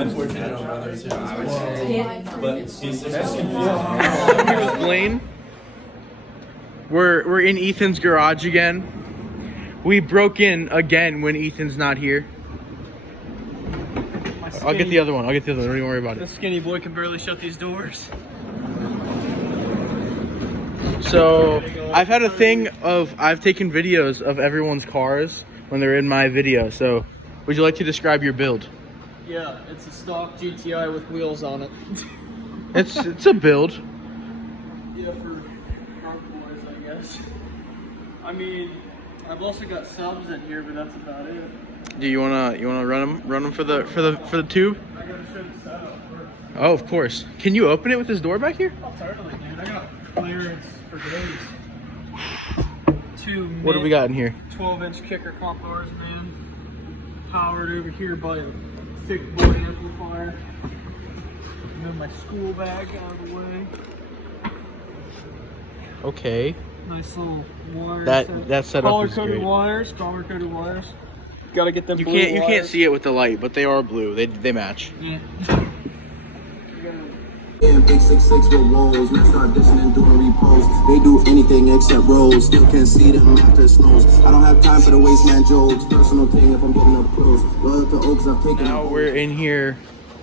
Unfortunately, I don't know those two. But he's Here's Blaine. We're in Ethan's garage again. We broke in again when Ethan's not here. I'll get the other one. Don't even worry about it. This skinny boy can barely shut these doors. So I've had a thing of I've taken videos of everyone's cars when they're in my video. So would you like to describe your build? Yeah, it's a stock GTI with wheels on it. It's a build. Yeah, for car boys, I guess. I mean, I've also got subs in here, but that's about it. Do you wanna run them for the tube? I gotta show the setup first. Oh, of course. Can you open it with this door back here? Oh, totally, dude. I got clearance for days. What do we got in here? 12-inch kicker comp bars, man. Powered over here by a thick boy amplifier. Move my school bag out of the way. Okay. Nice little wires. That setup is great. Color coded wires. Gotta get them. You can't see it with the light, but they are blue. They match. Yeah. Big 6'6" with rolls, man start dissing and doing repos. They do anything except rolls, still can't see them after it snows. I don't have time for the wasteman jokes, personal thing if I'm getting up close. Loyal to Oaks, I've taken. Now we're in here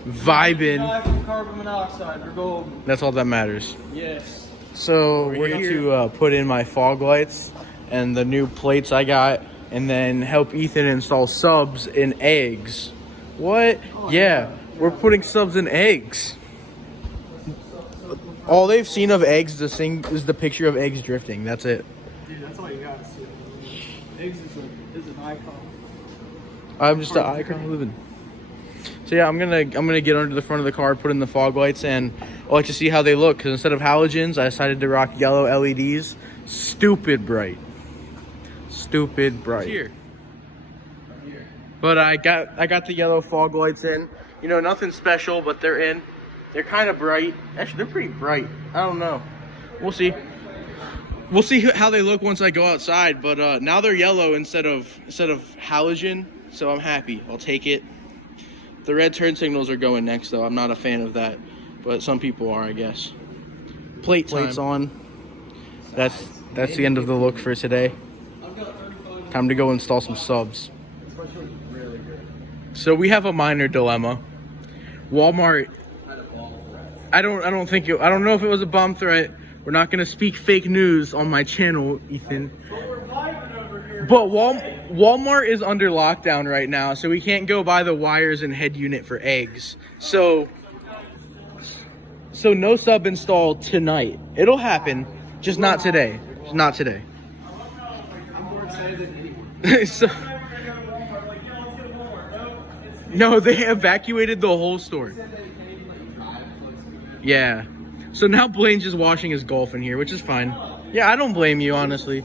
vibing. Carbon monoxide, they're golden. That's all that matters. Yes. So we're here to put in my fog lights and the new plates I got, and then help Ethan install subs in eggs. What? Oh, yeah, we're putting subs in eggs. All they've seen of eggs is the picture of eggs drifting. That's it. Dude, that's all you gotta see. Eggs is an icon. I'm just an icon living. So yeah, I'm gonna get under the front of the car, put in the fog lights, and I'll like to see how they look. Because instead of halogens, I decided to rock yellow LEDs. Stupid bright. Stupid bright. Here. But I got the yellow fog lights in. You know, nothing special, but they're in. They're kind of bright. Actually, they're pretty bright. I don't know. We'll see. We'll see how they look once I go outside. But now they're yellow instead of halogen, so I'm happy. I'll take it. The red turn signals are going next, though. I'm not a fan of that, but some people are, I guess. Plates on. That's the end of the look for today. Time to go install some subs. So we have a minor dilemma. Walmart. I don't know if it was a bomb threat. We're not gonna speak fake news on my channel, Ethan. But Walmart is under lockdown right now, so we can't go buy the wires and head unit for eggs. So no sub install tonight. It'll happen, just not today. Just not today. I'm more excited than anyone. So, no, they evacuated the whole store. Yeah. So now Blaine's just washing his golf in here, which is fine. Yeah, I don't blame you, honestly.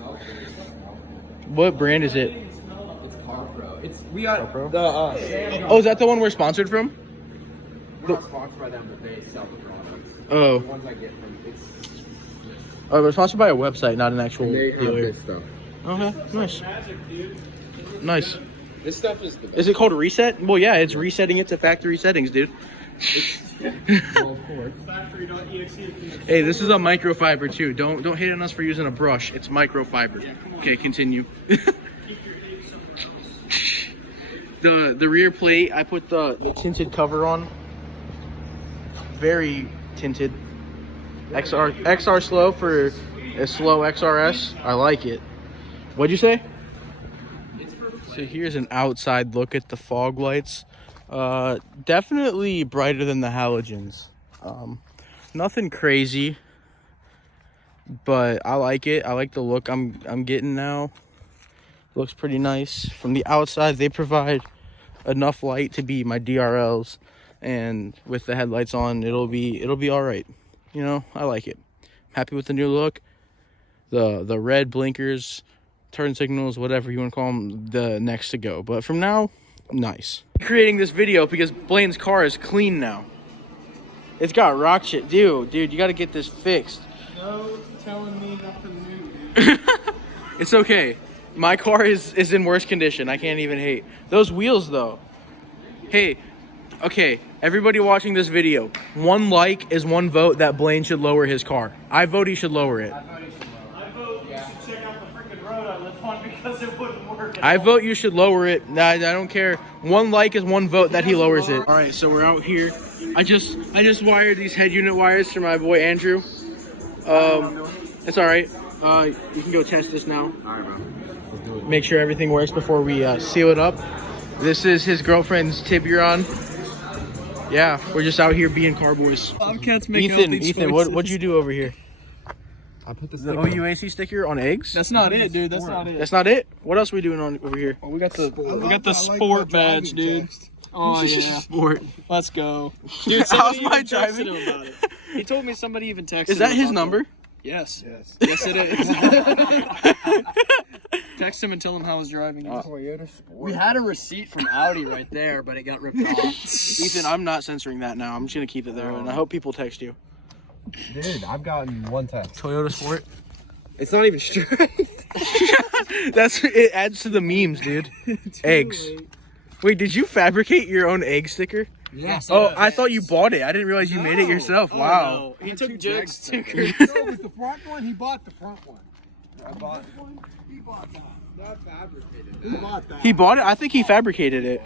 What brand is it? It's CarPro. We got CarPro? the Oh, is that the one we're sponsored from? we're not sponsored by them, but they sell the products. Oh. The ones I get from Oh, we're sponsored by a website, not an actual dealer. stuff. Okay, nice. Nice. This stuff is the best. Is it called Reset? Well, yeah, it's resetting it to factory settings, dude. Well, of course. Hey, this is a microfiber too. Don't hate on us for using a brush. It's microfiber. Okay, continue. The rear plate, I put the tinted cover on. Very tinted. XR slow for a slow XRS. I like it. What'd you say? So here's an outside look at the fog lights. Definitely brighter than the halogens. Nothing crazy, but I like it. I like the look I'm getting now. Looks pretty nice. From the outside, they provide enough light to be my DRLs, and with the headlights on, it'll be all right. You know, I like it. Happy with the new look. The red blinkers, turn signals, whatever you want to call them, the next to go. But from now, nice. Creating this video because Blaine's car is clean now. It's got rock shit. Dude, you got to get this fixed. No, it's telling me nothing new, dude. It's okay. My car is in worse condition. I can't even hate. Those wheels, though. Hey, Okay, everybody watching this video, 1 like is 1 vote that Blaine should lower his car. I vote he should lower it. I vote you should check out the freaking road I live on because it wouldn't work. I vote you should lower it. Nah, I don't care. 1 like is 1 vote that he lowers it. All right, so we're out here. I just wired these head unit wires for my boy Andrew. It's all right. You can go test this now. All right, bro. Let's do it. Make sure everything works before we seal it up. This is his girlfriend's Tiburon. Yeah, we're just out here being car boys. Bobcats make Ethan, what'd you do over here? I put The OUAC sticker on eggs? That's not it, dude. That's not it. That's not it? What else are we doing on over here? We got the sport badge, dude. Oh yeah, Sport. let's go, dude. How's Somebody my even texted driving? him about it. He told me somebody even texted. Is that him his about number? it. Yes. Yes, it is. Text him and tell him how he's driving. We had a receipt from Audi right there, but it got ripped off. Ethan, I'm not censoring that now. I'm just gonna keep it there, and I hope people text you. Dude, I've gotten 1 text. Toyota Sport. It's not even straight. It adds to the memes, dude. Eggs. Wait, did you fabricate your own egg sticker? Yes. Oh, I thought you bought it. I didn't realize you made it yourself. Wow. No. He took Jack's sticker. No, it was the front one. He bought the front one. I bought one. He bought that. Not fabricated. He bought that. He bought it? I think he fabricated it.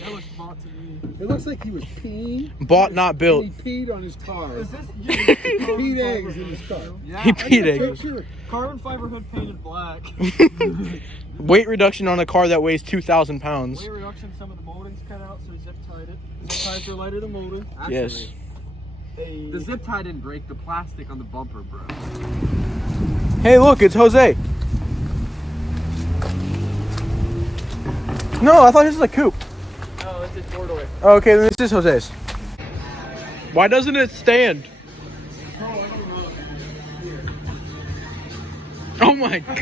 That was bought to me. It looks like he was peeing. Bought, not built. And he peed on his car. Is this He peed eggs in his car. Yeah. He peed eggs. Picture. Carbon fiber hood painted black. Weight reduction on a car that weighs 2,000 pounds. Weight reduction. Some of the molding's cut out, so he zip tied it. Zip ties are lighter than molding. Yes. The zip tie didn't break the plastic on the bumper, bro. Hey, look, it's Jose. No, I thought this was a coupe. Oh, it's a four-door. Okay, then this is Jose's. Why doesn't it stand? Oh my God.